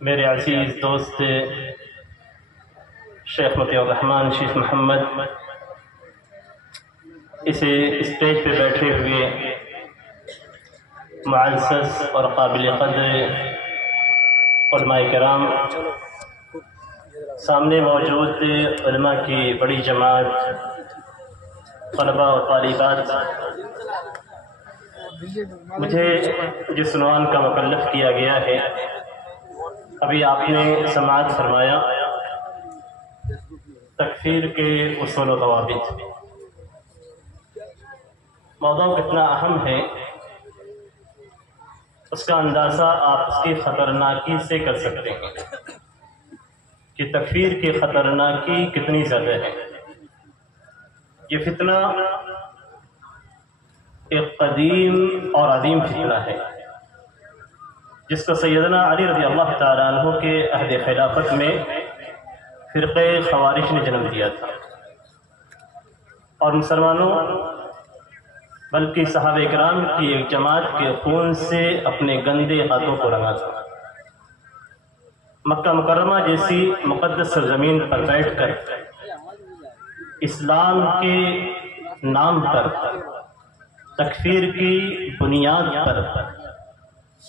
میرے عزیز دوست شیخ مطیع الرحمن شیخ محمد، اسے اسٹیج پہ بیٹھے ہوئے معزز اور قابل قدر علماء کرام، سامنے موجود علماء کی بڑی جماعت، طلباء اور طالبات، مجھے جس عنوان کا مکلف کیا گیا ہے ابھی آپ نے سماعت فرمایا، تکفیر کے اصول و ضوابط۔ موضوع کتنا اہم ہے اس کا اندازہ آپ اس کی خطرناکی سے کر سکتے ہیں کہ تکفیر کی خطرناکی کتنی زیادہ ہے۔ یہ فتنہ ایک قدیم اور عظیم فتنہ ہے جس کو سیدنا علی رضی اللہ تعالیٰ عنہ کے عہد خلافت میں فرقہ خوارج نے جنم دیا تھا، اور مسلمانوں بلکہ صحابہ کرام کی ایک جماعت کے خون سے اپنے گندے ہاتھوں کو رنگا تھا۔ مکہ مکرمہ جیسی مقدس سرزمین پر بیٹھ کر اسلام کے نام پر، تکفیر کی بنیاد پر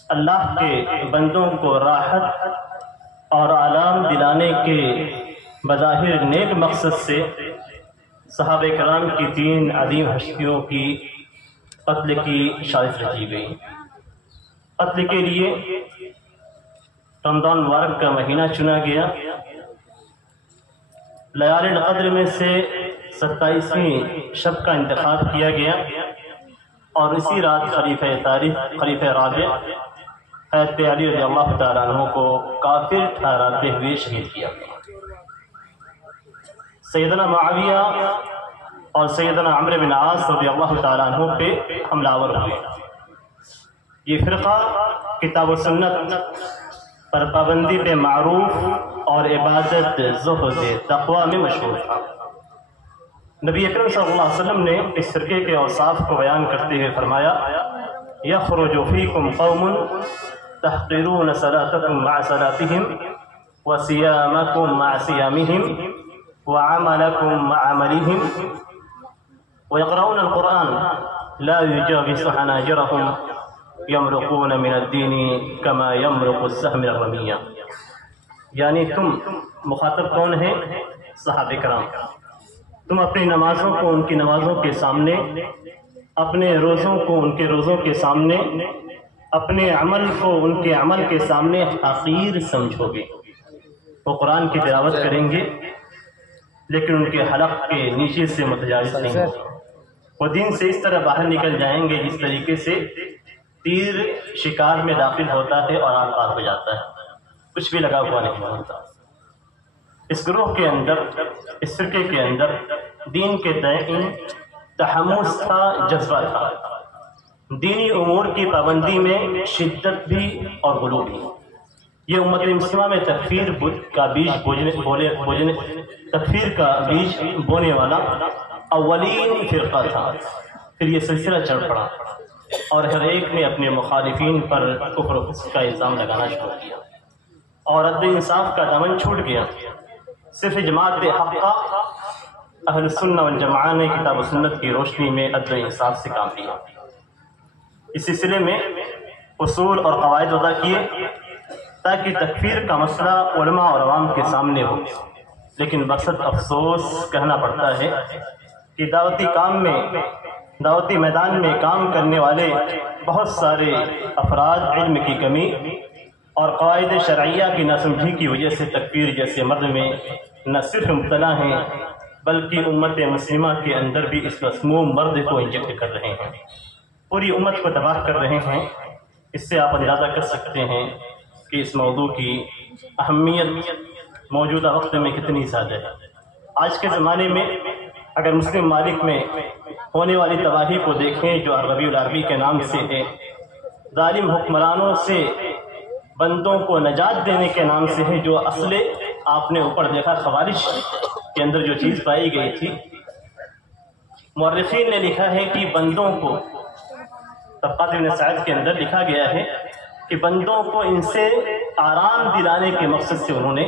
اللہ کے بندوں کو راحت اور آرام دلانے کے بظاہر نیک مقصد سے صحابہ کرام کی 3 عظیم ہستیوں کی قتل کی سازش رچی گئی۔ قتل کے لیے رمضان مبارک کا مہینہ چنا گیا۔ لیال القدر میں سے 27ویں شب کا انتخاب کیا گیا، اور اسی رات خلیفہ رابع حضرت علی رضی اللہ تعالیٰ عنہ کو کافر ٹھہراتے ہوئے شہید کیا گیا۔ سیدنا معاویہ اور سیدنا عمرو بن عاص رضی اللہ تعالیٰ عنہ پہ حملہ آور ہوئے۔ یہ فرقہ کتاب و سنت پر پابندی پہ معروف اور عبادت، زہد، تقوی میں مشہور تھا۔ نبی اکرم صلی اللہ علیہ وسلم نے اس فرقے کے اوصاف کو بیان کرتے ہوئے فرمایا: یخرج فیکم قوم تحقرون صلاتکم مع صلاتہم وصیامکم مع صیامہم وعملکم مع عملہم ویقرؤون القرآن لا یجاوز حناجرہم یمرقون من الدین کما یمرق السهم من الرمیہ۔ یعنی تم مخاطب کون ہیں؟ صحابہ کرام۔ تم اپنی نمازوں کو ان کی نمازوں کے سامنے، اپنے روزوں کو ان کے روزوں کے سامنے، اپنے عمل کو ان کے عمل کے سامنے حقیر سمجھو گے۔ وہ قرآن کی تلاوت کریں گے لیکن ان کے حلق کے نیچے سے متجاوز نہیں ہوں گے۔ وہ دین سے اس طرح باہر نکل جائیں گے جس طریقے سے تیر شکار میں داخل ہوتا ہے اور آگ پار ہو جاتا ہے، کچھ بھی لگا ہوا نہیں ہوتا۔ اس گروہ کے اندر، اس فرقے کے اندر دین کے تئیں تحمس تھا، جذبہ تھا، دینی امور کی پابندی میں شدت بھی اور غلو بھی۔ یہ امت مسلمہ میں تکفیر کا بیج بونے والا اولین فرقہ تھا۔ پھر یہ سلسلہ چڑھ پڑا اور ہر ایک نے اپنے مخالفین پر کفر و فسق کا الزام لگانا شروع کیا، اور عدل انصاف کا دامن چھوٹ گیا۔ صرف جماعت حقہ اہل السنہ والجماعہ نے کتاب و سنت کی روشنی میں عدل و انصاف سے کام لیا۔ اس سلسلے میں اصول اور قواعد وضع کیے تاکہ تکفیر کا مسئلہ علماء اور عوام کے سامنے ہو، لیکن مقصد افسوس کہنا پڑتا ہے کہ دعوتی میدان میں کام کرنے والے بہت سارے افراد علم کی کمی اور قواعد شرعیہ کی ناسمجھی کی وجہ سے تکفیر جیسے مرض میں نہ صرف مبتلا ہیں بلکہ امت مسلمہ کے اندر بھی اس مسموم مرض کو انجیکٹ کر رہے ہیں، پوری امت کو تباہ کر رہے ہیں۔ اس سے آپ اندازہ کر سکتے ہیں کہ اس موضوع کی اہمیت موجودہ وقت میں کتنی زیادہ ہے۔ آج کے زمانے میں اگر مسلم ممالک میں ہونے والی تباہی کو دیکھیں جو ربیع العربی کے نام سے ہے، ظالم حکمرانوں سے بندوں کو نجات دینے کے نام سے ہے، جو اصل آپ نے اوپر دیکھا خوارج کے اندر جو چیز پائی گئی تھی، مورخین نے لکھا ہے کہ بندوں کو، طبقات ابن سعد کے اندر لکھا گیا ہے کہ بندوں کو ان سے آرام دلانے کے مقصد سے انہوں نے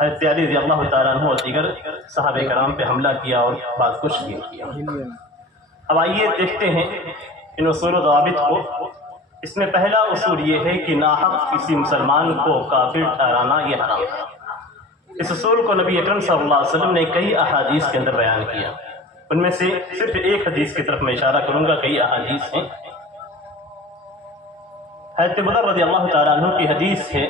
حضرت علی رضی اللہ تعالیٰ عنہ اور دیگر صحابہ کرام پہ حملہ کیا اور بعد کو شہید کیا۔ اب آئیے دیکھتے ہیں ان اصول و ضوابط کو۔ اس میں پہلا اصول یہ ہے کہ ناحق کسی مسلمان کو کافر ٹھہرانا یہ حرام ہے۔ اس اصول کو نبی اکرم صلی اللہ علیہ وسلم نے کئی احادیث کے اندر بیان کیا۔ ان میں سے صرف ایک حدیث کی طرف میں اشارہ کروں گا، کئی احادیث ہیں۔ حضرت ابو رضی اللہ تعالیٰ عنہ کی حدیث ہے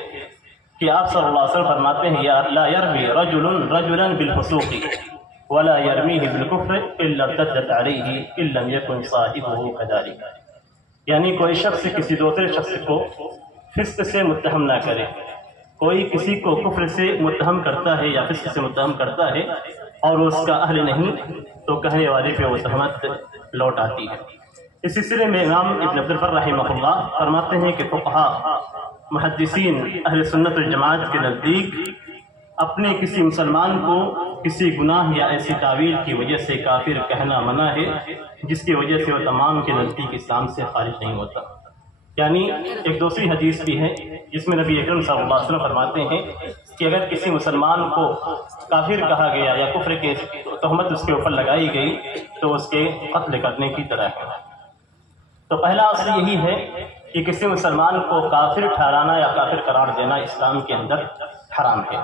کہ آپ صلی اللہ علیہ وسلم فرماتے ہیں یا لا يرمي رجل رجلا بالفسوق ولا يرميه بالكفر الا ارتدت عليه ان لم يكن صاحبه كذلك، یعنی کوئی شخص کسی دوسرے شخص کو فسق سے متہم نہ کرے۔ کوئی کسی کو کفر سے متہم کرتا ہے یا فسق سے متہم کرتا ہے اور وہ اس کا اہل نہیں تو کہنے والے پہ وہ تہمت لوٹ آتی ہے۔ اس سلسلے میں امام ابن عبد البر رحمہ اللہ فرماتے ہیں کہ فقہاء محدثین اہل سنت والجماعت کے نزدیک اپنے کسی مسلمان کو کسی گناہ یا ایسی تعویل کی وجہ سے کافر کہنا منع ہے جس کی وجہ سے وہ تمام کے نزدیک اسلام سے خارج نہیں ہوتا۔ یعنی ایک دوسری حدیث بھی ہے جس میں نبی اکرم صلی اللہ علیہ وسلم فرماتے ہیں کہ اگر کسی مسلمان کو کافر کہا گیا یا کفر کی تہمت اس کے اوپر لگائی گئی تو اس کے قتل کرنے کی طرح ہے۔ تو پہلا اصل یہی ہے کہ کسی مسلمان کو کافر ٹھہرانا یا کافر قرار دینا اسلام کے اندر حرام ہے۔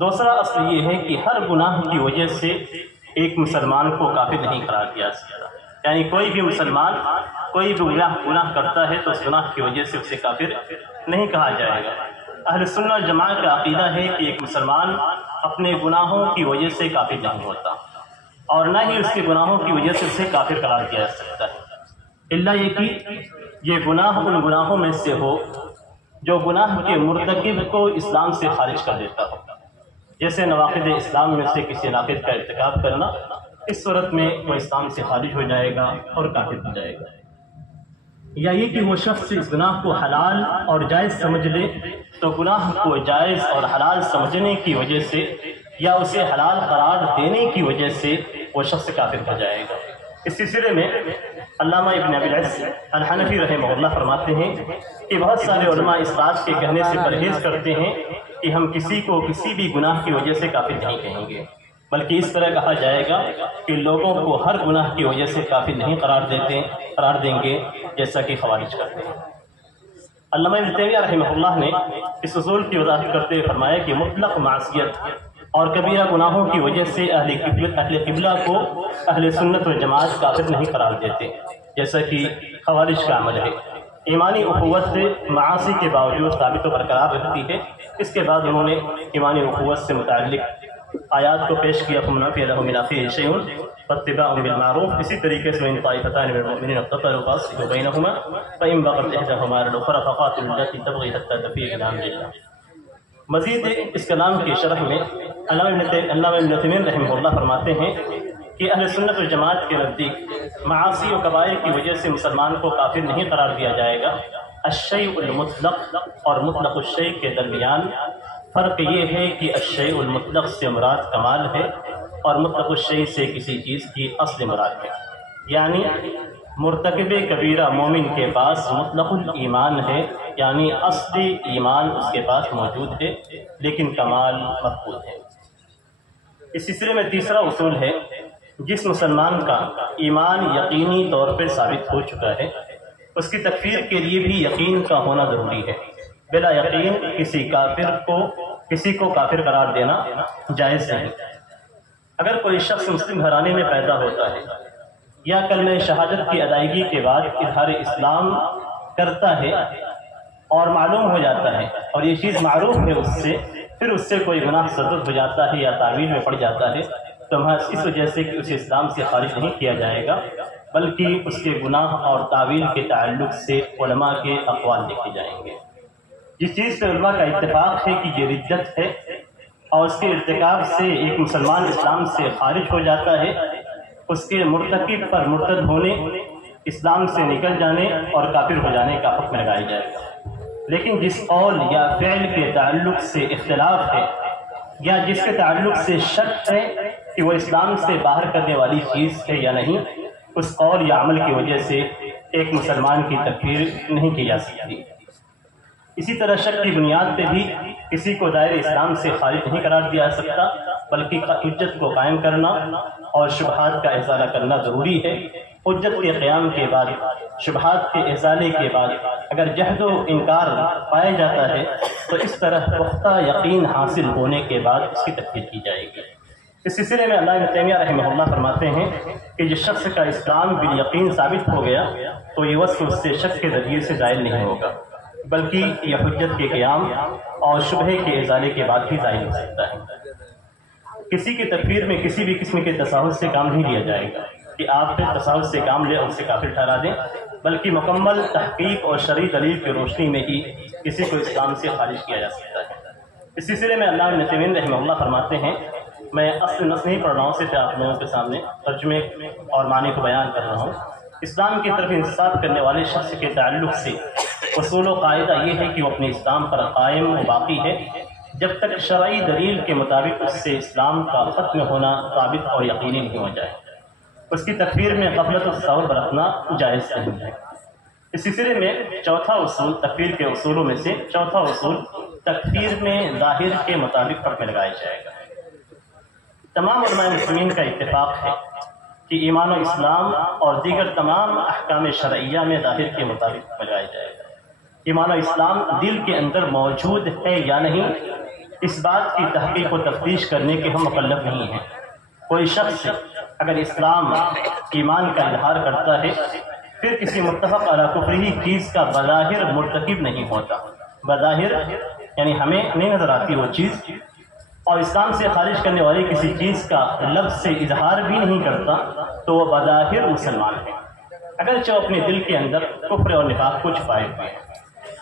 دوسرا اصل یہ ہے کہ ہر گناہ کی وجہ سے ایک مسلمان کو کافر نہیں قرار دیا سکتا، یعنی کوئی بھی مسلمان کوئی بھی گناہ کرتا ہے تو اس گناہ کی وجہ سے اسے کافر نہیں کہا جائے گا۔ اہل سنت والجماعت کا عقیدہ ہے کہ ایک مسلمان اپنے گناہوں کی وجہ سے کافر نہیں ہوتا اور نہ ہی اس کے گناہوں کی وجہ سے اسے کافر قرار دیا جا سکتا ہے، الا یہ کہ یہ گناہ ان گناہوں میں سے ہو جو گناہ کے مرتکب کو اسلام سے خارج کر دیتا ہو، جیسے نواقض اسلام میں سے کسی ناقض کا ارتکاب کرنا، اس صورت میں وہ اسلام سے خارج ہو جائے گا اور کافر ہو جائے گا۔ یا یہ کہ وہ شخص اس گناہ کو حلال اور جائز سمجھ لے تو گناہ کو جائز اور حلال سمجھنے کی وجہ سے یا اسے حلال قرار دینے کی وجہ سے وہ شخص کافر ہو جائے گا۔ اس سلسلے میں علامہ ابن ابی العز الحنفی رحمہ اللہ فرماتے ہیں کہ بہت سارے علماء اس بات کے کہنے سے پرہیز کرتے ہیں کہ ہم کسی کو کسی بھی گناہ کی وجہ سے کافر نہیں کہیں گے، بلکہ اس طرح کہا جائے گا کہ لوگوں کو ہر گناہ کی وجہ سے کافر نہیں قرار دیں گے جیسا کہ خوارج کرتے ہیں۔ علامہ ابن تیمیہ رحمہ اللہ نے اس اصول کی وضاحت کرتے ہوئے فرمایا کہ مطلق معصیت اور کبیرہ گناہوں کی وجہ سے اہل قبلہ کو اہل سنت و جماعت کافر نہیں قرار دیتے، جیسا کہ خوارج کا عمل ہے۔ ایمانی اخوت معاصی کے باوجود ثابت و برقرار رہتی ہے۔ اس کے بعد انہوں نے ایمانی اخوت سے متعلق آیات کو پیش کیا، فَمَنْ عُفِيَ لَهُ مِنْ أَخِيهِ شَيْءٌ فَاتِّبَاعٌ بِالْمَعْرُوفِ۔ اسی طریقے سے وَإِنْ طَائِفَتَانِ مِنَ الْمُؤْمِنِينَ اقْتَتَلُوا فَأَصْلِحُوا بَيْنَهُمَا فَإِنْ بَغَتْ إِحْدَاهُمَا عَلَى الْأُخْرَى فَقَاتِلُوا الَّتِي تَبْغِي حَتَّى تَفِيءَ إِلَى أَمْرِ اللَّهِ۔ مزید اس کلام کی شرح میں علامہ ابن تیمیہ رحمہ اللہ فرماتے ہیں کہ اہل سنت والجماعت کے نزدیک معاصی و کبائر کی وجہ سے مسلمان کو کافر نہیں قرار دیا جائے گا۔ الشیء المطلق اور مطلق الشیء کے درمیان فرق یہ ہے کہ الشیء المطلق سے مراد کمال ہے اور مطلق الشیء سے کسی چیز کی اصل مراد ہے، یعنی مرتکب کبیرہ مومن کے پاس مطلق الایمان ہے، یعنی اصلی ایمان اس کے پاس موجود ہے لیکن کمال مفقود ہے۔ اس سلسلے میں تیسرا اصول ہے، جس مسلمان کا ایمان یقینی طور پر ثابت ہو چکا ہے اس کی تکفیر کے لیے بھی یقین کا ہونا ضروری ہے۔ بلا یقین کسی کو کافر قرار دینا جائز نہیں۔ اگر کوئی شخص مسلم گھرانے میں پیدا ہوتا ہے یا کلمہ شہادت کی ادائیگی کے بعد اظہار اسلام کرتا ہے اور معلوم ہو جاتا ہے اور یہ چیز معروف ہے اس سے، پھر اس سے کوئی گناہ صدر ہو جاتا ہے یا تعویل میں پڑ جاتا ہے تو محض اس وجہ سے کہ اسے اسلام سے خارج نہیں کیا جائے گا، بلکہ اس کے گناہ اور تعویل کے تعلق سے علماء کے اقوال لکھے جائیں گے۔ جس چیز پہ علماء کا اتفاق ہے کہ یہ ردت ہے اور اس کے ارتکاب سے ایک مسلمان اسلام سے خارج ہو جاتا ہے، اس کے مرتکب پر مرتد ہونے، اسلام سے نکل جانے اور کافر ہو جانے کا حکم لگایا جائے گا۔ لیکن جس قول یا فعل کے تعلق سے اختلاف ہے یا جس کے تعلق سے شک ہے کہ وہ اسلام سے باہر کرنے والی چیز ہے یا نہیں، اس قول یا عمل کی وجہ سے ایک مسلمان کی تکفیر نہیں کی جا سکتی۔ اسی طرح شک کی بنیاد پہ بھی کسی کو دائرہ اسلام سے خارج نہیں قرار دیا جا سکتا، بلکہ حجت کو قائم کرنا اور شبہات کا ازالہ کرنا ضروری ہے۔ حجت کے قیام کے بعد، شبہات کے ازالے کے بعد اگر جہد و انکار پایا جاتا ہے تو اس طرح پختہ یقین حاصل ہونے کے بعد اس کی تکفیر کی جائے گی۔ اس سلسلے میں علامہ ابن تیمیہ رحمہ اللہ فرماتے ہیں کہ جس شخص کا اسلام بالیقین ثابت ہو گیا تو یہ وصف اس سے شک کے ذریعے سے ظاہر نہیں ہوگا، بلکہ یہ حجت کے قیام اور شبہے کے ازالے کے بعد ہی ظاہر ہو سکتا ہے۔ کسی کی تکفیر میں کسی بھی قسم کے تساہل سے کام نہیں لیا جائے گا کہ آپ پھر تساہل سے کام لے اور اسے کافر ٹھہرا دیں، بلکہ مکمل تحقیق اور شرعی دلیل کی روشنی میں ہی کسی کو اسلام سے خارج کیا جا سکتا ہے۔ اس سلسلے میں علامہ ابن تیمیہ رحمہ اللہ فرماتے ہیں، میں اصل نص نہیں پڑھ رہا ہوں، صرف آپ لوگوں کے سامنے ترجمے اور معنی کو بیان کر رہا ہوں۔ اسلام کی طرف انصاف کرنے والے شخص کے تعلق سے اصول و قاعدہ یہ ہے کہ وہ اپنے اسلام پر قائم و باقی ہے جب تک شرعی دلیل کے مطابق اس سے اسلام کا ختم ہونا ثابت اور یقینی نہیں ہو جائے۔ اس کی تکفیر میں غفلت و تصور برتنا جائز نہیں ہے۔ اس سلسلے میں چوتھا اصول، تکفیر کے اصولوں میں سے چوتھا اصول، تکفیر میں ظاہر کے مطابق حکم لگایا جائے گا۔ تمام علماء مسلمین کا اتفاق ہے کہ ایمان و اسلام اور دیگر تمام احکام شرعیہ میں ظاہر کے مطابق حکم لگایا جائے گا۔ ایمان و اسلام دل کے اندر موجود ہے یا نہیں، اس بات کی تحقیق و تفتیش کرنے کے ہم مکلف نہیں ہیں۔ کوئی شخص اگر اسلام ایمان کا اظہار کرتا ہے پھر کسی متفق علی کفری چیز کا بظاہر مرتکب نہیں ہوتا، بظاہر یعنی ہمیں نہیں نظر آتی وہ چیز، اور اسلام سے خارج کرنے والی کسی چیز کا لفظ سے اظہار بھی نہیں کرتا تو وہ بظاہر مسلمان ہے، اگرچہ وہ اپنے دل کے اندر کفر اور نفاق کو چھپائے ہوئے ہیں۔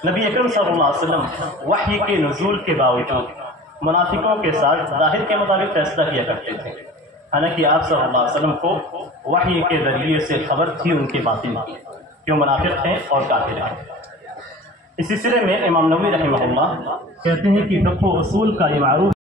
نبی اکرم صلی اللہ علیہ وسلم وحی کے نزول کے باوجود منافقوں کے ساتھ ظاہر کے مطابق فیصلہ کیا کرتے تھے، حالانکہ آپ صلی اللہ علیہ وسلم کو وحی کے ذریعے سے خبر تھی ان کے باطن کی کہ وہ منافق ہیں اور کافر ہیں۔ اس سلسلے میں امام نووی رحمہ اللہ کہتے ہیں کہ فقہ و اصول کا یہ معروف